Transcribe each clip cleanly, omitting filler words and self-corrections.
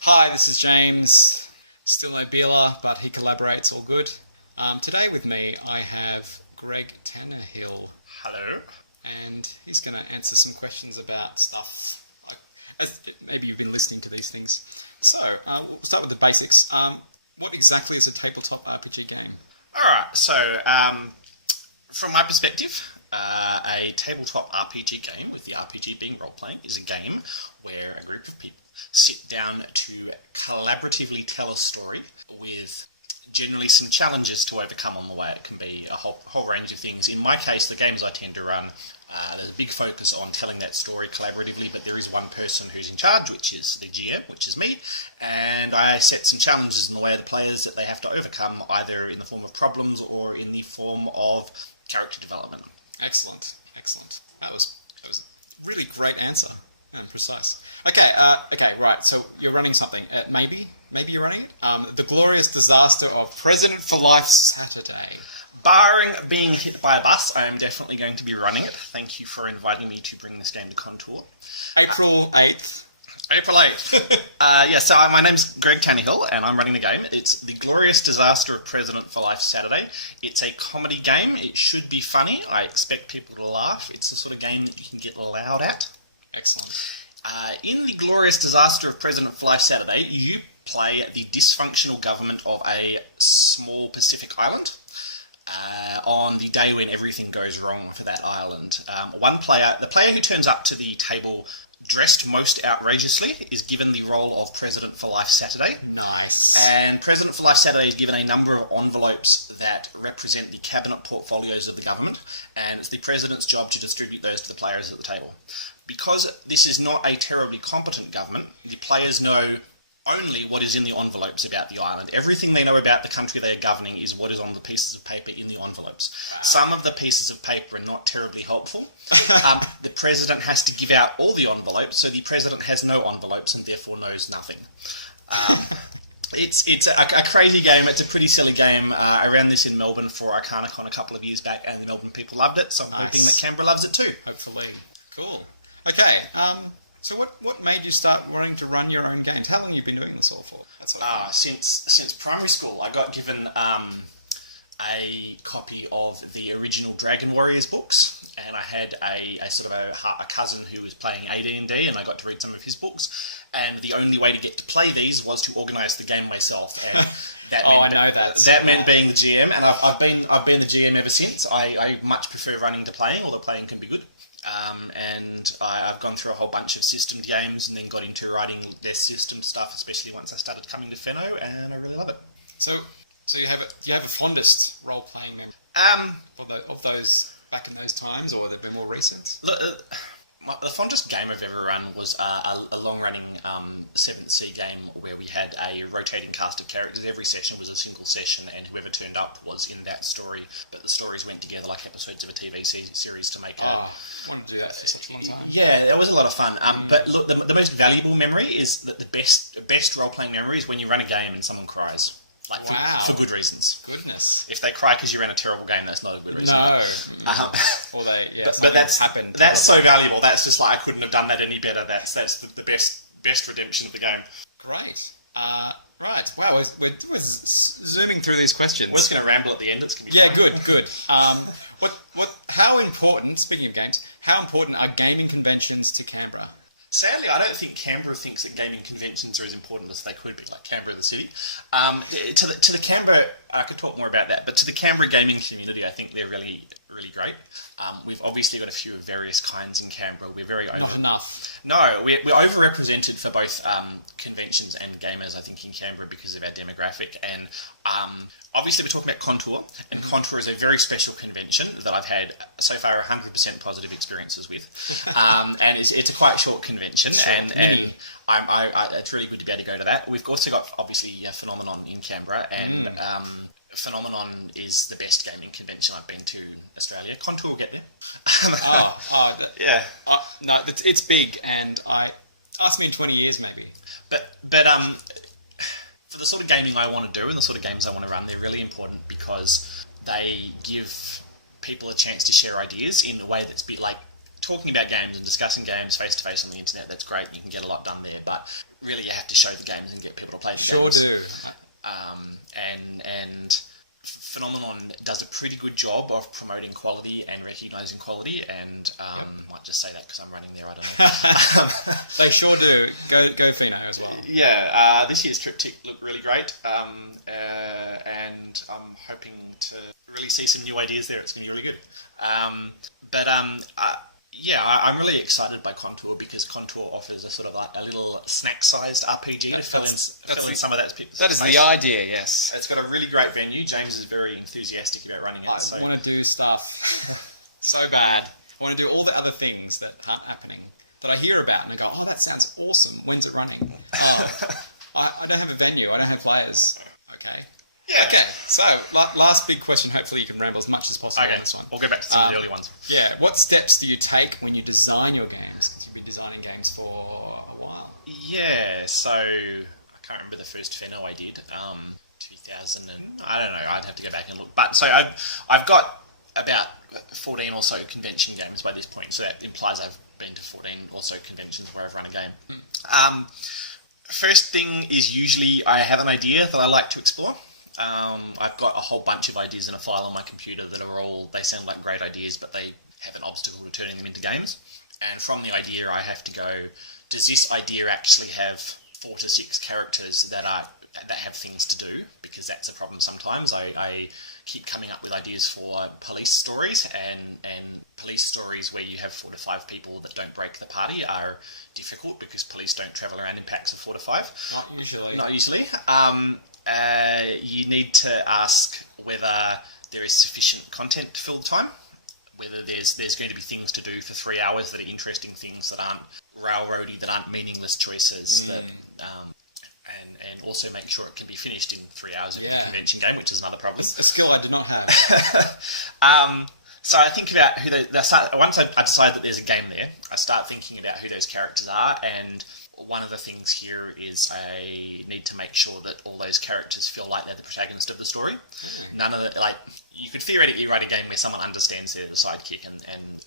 Hi, this is James. Still no Beeler, but he collaborates all good. Today with me I have Greg Tannahill. Hello. And he's going to answer some questions about stuff. Maybe you've been listening to these things. So, we'll start with the basics. What exactly is a tabletop RPG game? Alright, so from my perspective, a tabletop RPG game, with the RPG being role-playing, is a game where a group of people sit down to collaboratively tell a story with generally some challenges to overcome on the way. It can be a whole range of things. In my case, the games I tend to run, there's a big focus on telling that story collaboratively, but there is one person who's in charge, which is the GM, which is me, and I set some challenges in the way of the players that they have to overcome, either in the form of problems or in the form of character development. Excellent. That was a really great answer and precise. Okay, right. So you're running something. Maybe you're running the glorious disaster of President for Life Saturday. Barring being hit by a bus, I am definitely going to be running it. Thank you for inviting me to bring this game to Contour. April 8th. April 8th. So my name's Greg Tannahill, and I'm running the game. It's The Glorious Disaster of President for Life Saturday. It's a comedy game. It should be funny. I expect people to laugh. It's the sort of game that you can get loud at. Excellent. In The Glorious Disaster of President for Life Saturday, you play the dysfunctional government of a small Pacific island. On the day when everything goes wrong for that island. The player who turns up to the table dressed most outrageously is given the role of President for Life Saturday. Nice. And President for Life Saturday is given a number of envelopes that represent the cabinet portfolios of the government, and it's the President's job to distribute those to the players at the table. Because this is not a terribly competent government, the players know only what is in the envelopes about the island. Everything they know about the country they are governing is what is on the pieces of paper in the envelopes. Wow. Some of the pieces of paper are not terribly helpful. The president has to give out all the envelopes, so the president has no envelopes and therefore knows nothing. It's a crazy game. It's a pretty silly game. I ran this in Melbourne for Arcanacon a couple of years back, and the Melbourne people loved it, so I'm hoping that Canberra loves it too. Hopefully. Cool. Okay, so what made you start wanting to run your own games? How long have you been doing this all for? Since primary school, I got given a copy of the original Dragon Warriors books, and I had a cousin who was playing AD&D, and I got to read some of his books. And the only way to get to play these was to organise the game myself. And that meant being the GM, and I've been the GM ever since. I much prefer running to playing, although playing can be good. And I've gone through a whole bunch of systemed games and then got into writing their system stuff, especially once I started coming to Fenno, and I really love it. So you have a fondest role-playing memory of those back in those times, or they've been more recent? The fondest game I've ever run was a long-running 7th Sea game where we had a rotating cast of characters. Every session was a single session, and whoever turned up was in that story. But the stories went together like episodes of a TV series to make I want to do that for such a long time. Yeah, that was a lot of fun. But look, the most valuable memory is that the best role-playing memory is when you run a game and someone cries. For good reasons. Goodness. If they cry because you ran a terrible game, that's not a good reason. No. But that's so valuable. That's just like, I couldn't have done that any better. That's the best redemption of the game. Great. Right. Wow. We're zooming through these questions. We're just going to ramble at the end. It's going to be fun. Good. How important? Speaking of games, how important are gaming conventions to Canberra? Sadly, I don't think Canberra thinks that gaming conventions are as important as they could be, like Canberra the city. To the Canberra, I could talk more about that, but to the Canberra gaming community, I think they're really, really great. We've obviously got a few of various kinds in Canberra. We're very Not enough. No, we're overrepresented for both conventions and gamers, I think, in Canberra because of our demographic. And obviously we're talking about Contour, and Contour is a very special convention that I've had so far 100% positive experiences with. And it's a quite short convention, and it's really good to be able to go to that. We've also got, obviously, Phenomenon in Canberra, and Phenomenon is the best gaming convention I've been to in Australia. Contour will get there. Yeah. No, it's big, and ask me in 20 years maybe. But for the sort of gaming I want to do and the sort of games I want to run, they're really important because they give people a chance to share ideas in a way that's talking about games and discussing games face to face on the internet, that's great. You can get a lot done there, but really you have to show the games and get people to play the games. Sure do. And Phenomenon does a pretty good job of promoting quality and recognising quality, and I might just say that because I'm running there, I don't know. They sure do. Go Pheno as well. Yeah, this year's triptych looked really great, and I'm hoping to really see some new ideas there. It's going to be really good. I'm really excited by Contour because Contour offers a sort of like a little snack-sized RPG to fill in some of that. That is the idea, yes. It's got a really great venue. James is very enthusiastic about running it. I want to do stuff so bad. I want to do all the other things that aren't happening that I hear about and I go, oh, that sounds awesome. When's it running? I don't have a venue. I don't have players. Okay. Yeah. Okay, so last big question. Hopefully you can ramble as much as possible on this one. We'll go back to some of the early ones. Yeah, what steps do you take when you design your games? You've been designing games for a while. Yeah, so I can't remember the first Pheno I did. 2000 and I don't know. I'd have to go back and look. But so I've got about 14 or so convention games by this point. So that implies I've been to 14 or so conventions where I've run a game. First thing is usually I have an idea that I like to explore. I've got a whole bunch of ideas in a file on my computer that are they sound like great ideas, but they have an obstacle to turning them into games. And from the idea, I have to go, does this idea actually have 4 to 6 characters that have things to do? Because that's a problem sometimes. I keep coming up with ideas for police stories, and police stories where you have 4 to 5 people that don't break the party are difficult because police don't travel around in packs of 4 to 5. Not usually. You need to ask whether there is sufficient content to fill the time, whether there's going to be things to do for 3 hours that are interesting things that aren't railroady, that aren't meaningless choices, and also make sure it can be finished in 3 hours of the convention game, which is another problem. It's a skill I do not have. So I think about once I decide that there's a game there, I start thinking about who those characters are, and one of the things here is I need to make sure that all those characters feel like they're the protagonist of the story. None of you could theoretically write a game where someone understands they're the sidekick, and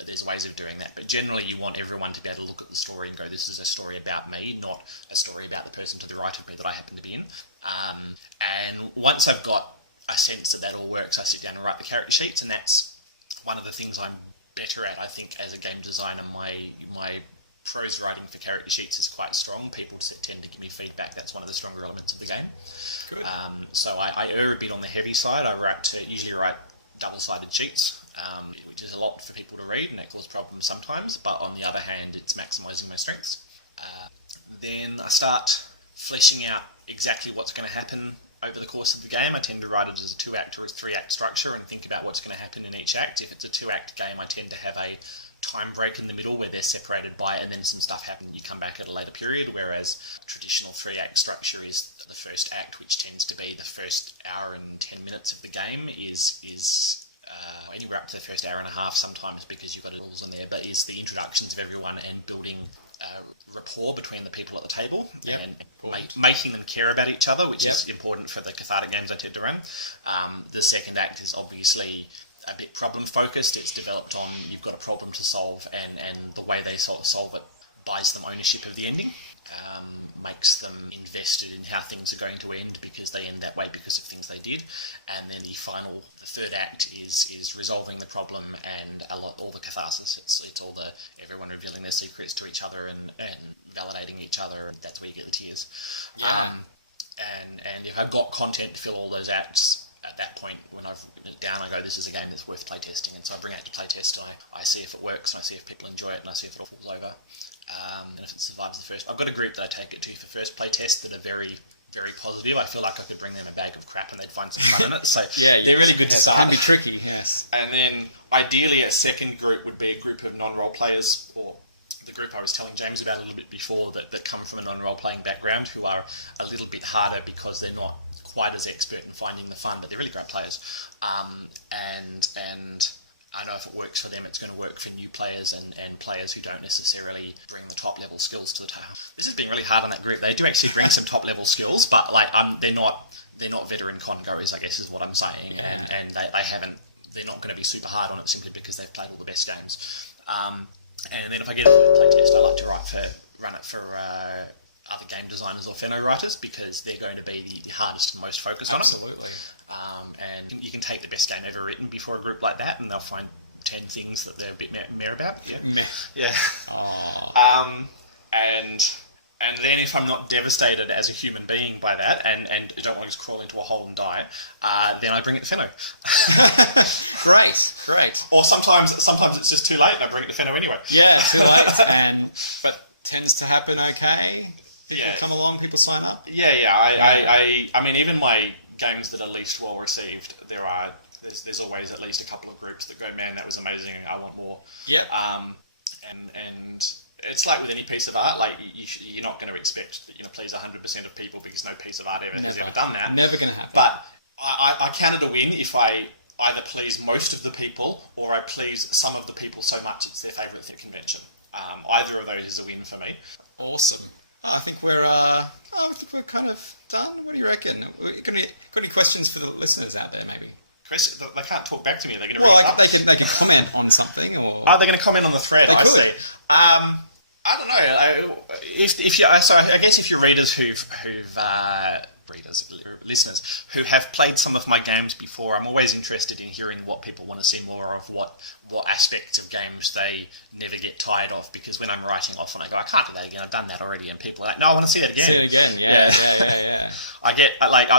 there's ways of doing that, but generally you want everyone to be able to look at the story and go, this is a story about me, not a story about the person to the right of me that I happen to be in. And once I've got a sense that all works, I sit down and write the character sheets, and that's one of the things I'm better at, I think, as a game designer. My prose writing for character sheets is quite strong. People tend to give me feedback. That's one of the stronger elements of the game. Good. So I err a bit on the heavy side. I usually write double-sided sheets, which is a lot for people to read, and that causes problems sometimes. But on the other hand, it's maximising my strengths. Then I start fleshing out exactly what's going to happen over the course of the game. I tend to write it as a 2-act or a 3-act structure and think about what's going to happen in each act. If it's a 2-act game, I tend to have a time break in the middle where they're separated by, and then some stuff happens and you come back at a later period, whereas traditional 3-act structure is the first act, which tends to be the first hour and 10 minutes of the game, is anywhere up to the first hour and a half sometimes because you've got rules in there, but is the introductions of everyone and building rapport between the people at the table and making them care about each other, which is important for the cathartic games I tend to run. The second act is obviously a bit problem focused. It's developed on you've got a problem to solve, and the way they solve it buys them ownership of the ending, makes them invested in how things are going to end because they end that way because of things they did. And then the third act is resolving the problem and all the catharsis. It's all everyone revealing their secrets to each other and validating each other. That's where you get the tears. And if I've got content to fill all those acts, at that point, when I've written it down, I go, this is a game that's worth playtesting, and so I bring it to playtest, and I see if it works, and I see if people enjoy it, and I see if it all falls over, and if it survives the first. I've got a group that I take it to for first playtest that are very, very positive. I feel like I could bring them a bag of crap and they'd find some fun in it, so they're really good to start. It can be tricky, yes. And then, ideally, a second group would be a group of non-role players, or the group I was telling James about a little bit before that come from a non-role playing background, who are a little bit harder because they're not quite as expert in finding the fun, but they're really great players. And I know if it works for them, it's going to work for new players and players who don't necessarily bring the top level skills to the table. This has been really hard on that group. They do actually bring some top level skills, but they're not veteran con-goers, I guess is what I'm saying, and they're not going to be super hard on it simply because they've played all the best games. And then if I get a third playtest, I like to run it for other game designers or Fenno writers, because they're going to be the hardest and most focused on it. Absolutely. And you can take the best game ever written before a group like that, and they'll find 10 things that they're a bit meh about. Yeah. And then if I'm not devastated as a human being by that, and don't want to just crawl into a hole and die, then I bring it to Fenno. Great. Or sometimes it's just too late and I bring it to Fenno anyway. Yeah, too late. But tends to happen okay. People come along, people sign up. Yeah. I mean, even my games that are least well received, there's always at least a couple of groups that go, man, that was amazing, I want more. Yeah. And it's like with any piece of art, like you're not going to expect that please 100% of people, because no piece of art has ever done that. Never going to happen. But I count it a win if I either please most of the people or I please some of the people so much it's their favourite thing convention. Either of those is a win for me. Awesome. I think we're kind of done. What do you reckon? Got any questions for the listeners out there, maybe? Chris, they can't talk back to me. They're going to read it up. They can comment on something, or they're going to comment on the thread. I see. I don't know. I guess if you're readers listeners who have played some of my games before, I'm always interested in hearing what people want to see more of, what aspects of games they never get tired of, because when I'm writing often I go, I can't do that again, I've done that already, and people are like, no, I want to see that again. See it again, yeah. I get,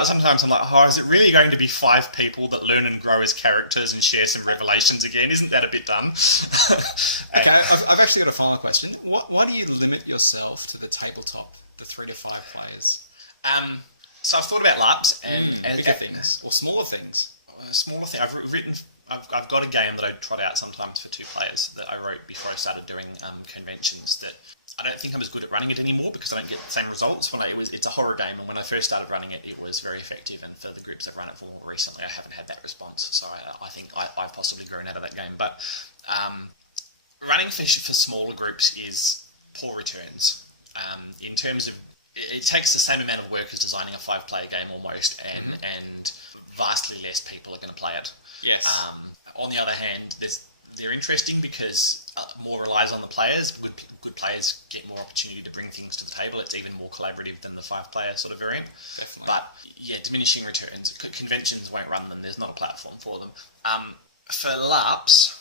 sometimes I'm like, is it really going to be 5 people that learn and grow as characters and share some revelations again? Isn't that a bit done? Okay, I've actually got a final question. Why do you limit yourself to the tabletop, the 3 to 5 players? So I've thought about LARPs and bigger things or smaller things. Smaller thing. I've got a game that I trot out sometimes for 2 players that I wrote before I started doing conventions. That I don't think I'm as good at running it anymore, because I don't get the same results. It's a horror game, and when I first started running it, it was very effective. And for the groups I've run it for more recently, I haven't had that response. So I think I've possibly grown out of that game. But running for smaller groups is poor returns in terms of. It takes the same amount of work as designing a 5-player game almost, and vastly less people are going to play it. Yes. On the other hand, they're interesting because more relies on the players. Good players get more opportunity to bring things to the table. It's even more collaborative than the 5-player sort of variant. Definitely. But diminishing returns. Conventions won't run them. There's not a platform for them. For LARPs,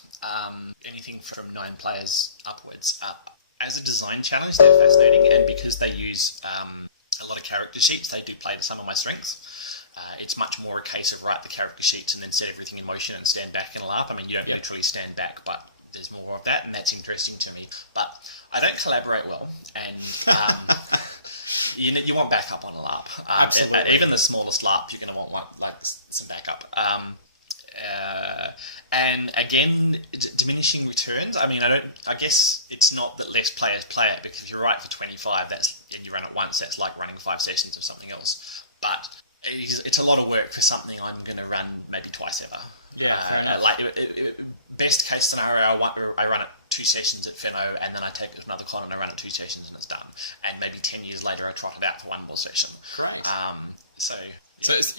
anything from 9 players upwards. As a design challenge, they're fascinating, and because they use a lot of character sheets, they do play to some of my strengths. It's much more a case of write the character sheets and then set everything in motion and stand back in a LARP. I mean, you don't literally stand back, but there's more of that, and that's interesting to me. But I don't collaborate well, and you want backup on a LARP. Even the smallest LARP, you're going to want some backup. And again, diminishing returns. I mean, I guess it's not that less players play it, because if you write for 25, and you run it once, that's like running 5 sessions of something else. But it's a lot of work for something I'm going to run maybe twice ever. Yeah. Best case scenario, I run it 2 sessions at Fenno, and then I take it to another con and I run it 2 sessions and it's done. And maybe 10 years later, I trot it out for 1 more session. Great. So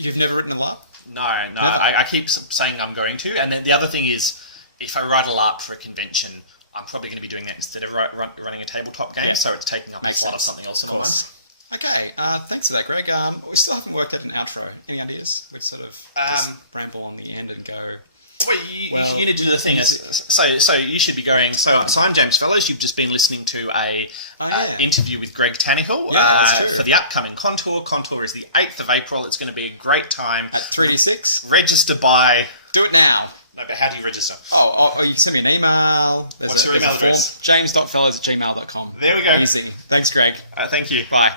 you've never written a LARP? No. I keep saying I'm going to. And then the other thing is, if I write a LARP for a convention, I'm probably going to be doing that instead of running a tabletop game, so it's taking up a lot of something else. Of course. Okay, thanks for that, Greg. We still haven't worked out an outro. Any ideas? We've sort of just ramble on the end and go... Well, you need to do the thing. So you should be going... So I'm James Fellows. You've just been listening to a interview with Greg Tannahill for the upcoming Contour. Contour is the 8th of April. It's going to be a great time. At 3:06? Register by... Do it now. No, but how do you register? You send me an email. What's your email address? james.fellows@gmail.com. There we go. Amazing. Thanks, Greg. Thank you. Bye.